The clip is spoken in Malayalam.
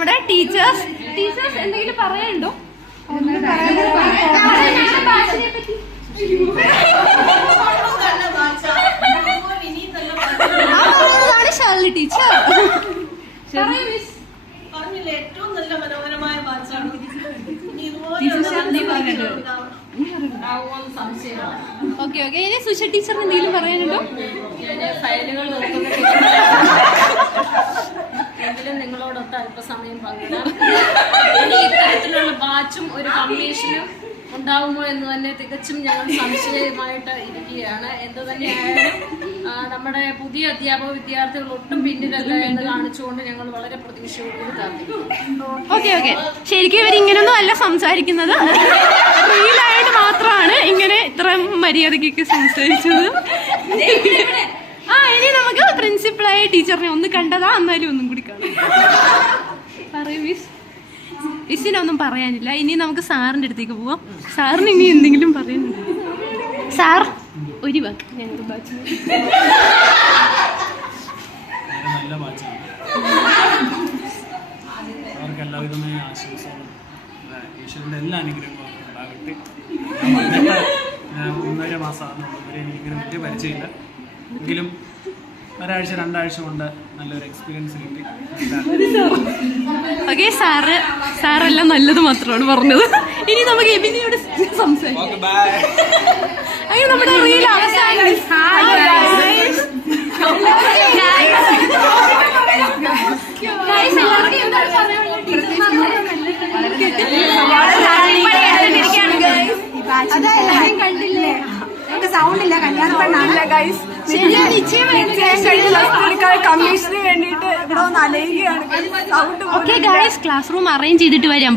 നമ്മുടെ ടീച്ചേഴ്സ് എന്തെങ്കിലും പറയാനുണ്ടോ? ഷാലിനി ടീച്ചർ പറഞ്ഞില്ലേ, ഏറ്റവും നല്ല മനോഹരമായ ബാച്ചാണ്. ഓക്കെ. ഇനി സുഷ ടീച്ചറിന് എന്തെങ്കിലും പറയാനുണ്ടോ? ഫയലുകൾ നോക്കുന്ന എങ്കിലും നിങ്ങളോടൊത്ത് അല്പസമയം പങ്കിടാം. ഇനി ഇത്തരത്തിലുള്ള ബാച്ചും ഒരു കമ്മീഷനും ഉണ്ടാവുമോ എന്ന് തന്നെ തികച്ചും ഞങ്ങൾ സംശയമായിട്ട് ഇരിക്കുകയാണ്. എന്ത് തന്നെയായാലും നമ്മുടെ പുതിയ അധ്യാപക വിദ്യാർത്ഥികൾ ഒട്ടും പിന്നിലല്ല എന്ന് കാണിച്ചുകൊണ്ട് ഞങ്ങൾ വളരെ പ്രതീക്ഷയോടുകൂടി കാത്തിരിക്കുന്നു. ഓക്കെ. ശരിക്കും ഇവർ ഇങ്ങനൊന്നും അല്ല സംസാരിക്കുന്നത്, റീലായിട്ട് മാത്രമാണ് ഇങ്ങനെ ഇത്ര മര്യാദക്കൊക്കെ സംസാരിച്ചത്. ഇനി നമുക്ക് പ്രിൻസിപ്പളായ ടീച്ചറിനെ ഒന്ന് കണ്ടതാ, എന്നാലും ഒന്നും കൂടി കാണാം. പറയൂ മിസ്. മിസ്സിനൊന്നും പറയാനില്ല. ഇനി നമുക്ക് സാറിന്റെ അടുത്തേക്ക് പോവാം. സാറിന് ഇനി എന്തെങ്കിലും പറയാനുണ്ടോ? സാർ ഒരു വാക്ക് ഞങ്ങൾക്ക് ബാച്ച്. നല്ല ബാച്ചാണ്. അവർക്ക് എല്ലാവിധമായ ആശംസകളും ഈശ്വരൻ്റെ എല്ലാ അനുഗ്രഹങ്ങളും ഉണ്ടാകട്ടെ. ഞാൻ 1.5 മാസമാണ് ഇവരെ എനിക്കിങ്ങനെ വലിയ പരിചയമില്ല, എങ്കിലും ഒരാഴ്ച 2 ആഴ്ച കൊണ്ട് നല്ലൊരു എക്സ്പീരിയൻസ് കിട്ടി. ഓക്കെ, സാറെല്ലാം നല്ലത് മാത്രമാണ് പറഞ്ഞത്. ഇനി നമുക്ക് എബിനിയോട് സംസാരിക്കാം. അങ്ങനെ നമ്മുടെ റീൽ അവസാനം. കണ്ടില്ലേ, സൗണ്ട് ഇല്ല, കല്യാണ പെണ്ണാണ് ഗൈസ്. കമ്മീഷന് വേണ്ടിയിട്ട് ഇവിടെ ഒന്ന് അലയുകയാണ്. Okay guys, class room arrange ചെയ്തിട്ട് വരാം.